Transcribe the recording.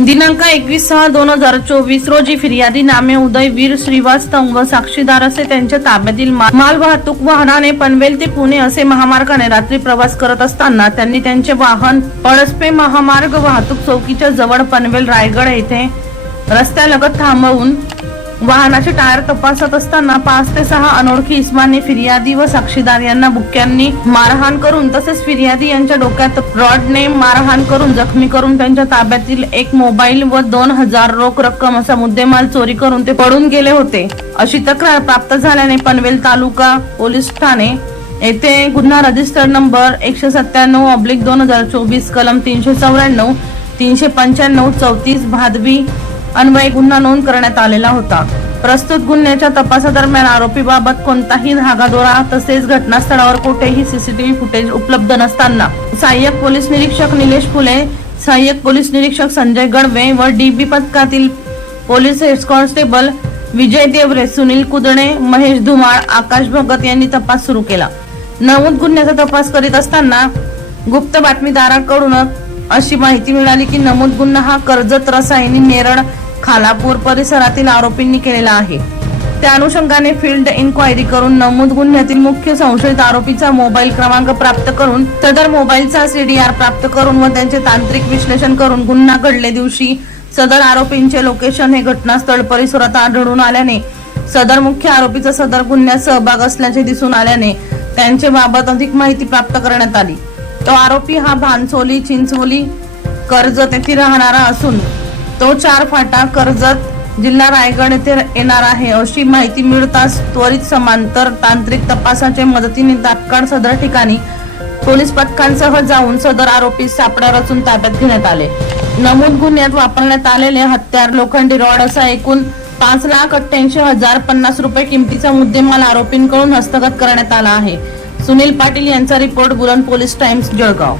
दिनांक एकवीस सहा दोन हजार चोवीस रोजी फिर्यादी नामे उदय वीर श्रीवास्तव व साक्षीदार असे त्यांच्या ताब्यातील मा- वाहतूक वाहनाने पनवेल ते पुणे असे महामार्गाने रात्री प्रवास करत असताना त्यांनी त्यांचे वाहन पळसपे महामार्ग वाहतूक चौकीच्या जवळ पनवेल रायगड येथे रस्त्यालगत थांबवून वाहनाचे टायर तपासत असताना पाच ते सहा अनोळखी इस्माने फिर्यादी व साक्षीदार यांना बुक्क्यांनी मारहाण करून तसेच फिर्यादी यांच्या डोक्यात रॉडने मारहाण करून जखमी करून त्यांच्या ताब्यातील एक मोबाईल व दोन हजार रोख रक्कम असा मुद्देमाल चोरी करून ते पडून गेले होते. अशी तक्रार प्राप्त झाल्याने पनवेल तालुका पोलीस ठाणे येथे गुन्हा रजिस्टर नंबर एकशे सत्त्याण्णव ऑब्लिक दोन हजार चोवीस कलम तीनशे चौऱ्याण्णव तीनशे पंच्याण्णव चौतीस भादवी अन्वये गुन्हा नोंद करण्यात आलेला होता. प्रस्तुत गुन्ह्याच्या तपासादरम्यान आरोपीबाबत कोणताही धागादोरा तसेच घटनास्थळावर कुठेही सीसीटीव्ही फुटेज उपलब्ध नसताना. सहाय्यक पोलीस निरीक्षक निलेश फुले सहाय्यक पोलीस निरीक्षक संजय गडवे व डीबी पथकातील police head constable Vijay Deore Sunil Kudne Mahesh Dhumal Akash Bhagat यांनी तपास सुरू केला. नमूद गुन्ह्याचा तपास करीत असताना गुप्त बातमीदाराकडून अशी माहिती मिळाली की नमूद गुन्हा हा कर्जत रसायनी नेरळ खालापूर परिसरातील आरोपींनी केलेला आहे. त्या अनुषंगाने फील्ड इन्क्वायरी करून नमूद गुन्ह्यातील मुख्य संशयित आरोपीचा मोबाईल क्रमांक प्राप्त करून सदर मोबाईलचा सीडीआर प्राप्त करून व त्यांचे तांत्रिक विश्लेषण करून गुन्हा घडले दिवशी सदर आरोपींचे लोकेशन हे घटनास्थळ परिसरात आढळून आल्याने सदर मुख्य आरोपीचा सदर गुन्ह्यात सहभाग असल्याचे दिसून आल्याने त्यांचे बाबत अधिक माहिती प्राप्त करण्यात आली. तो आरोपी हा भानसोली चिंचोली कर्जत येथे राहणारा असून तो चार फाटा कर्जत जिल्हा रायगड येथे येणार आहे अशी माहिती मिळताच त्वरित समांतर तांत्रिक तपासाच्या मदतीने तात्काळ सदर ठिकाणी पोलीस पथकांसह जाऊन सदर आरोपी सापळा रचून ताब्यात घेण्यात आले. नमूद गुन्ह्यात वापरण्यात आलेले हत्यार लोखंडी रॉड असा एकूण पाच लाख अठ्ठ्याऐंशी हजार पन्नास रुपये किमतीचा मुद्देमाल आरोपींकडून हस्तगत करण्यात आला आहे. सुनील पाटील यांचा रिपोर्ट बुलंद पोलीस टाइम्स जळगाव.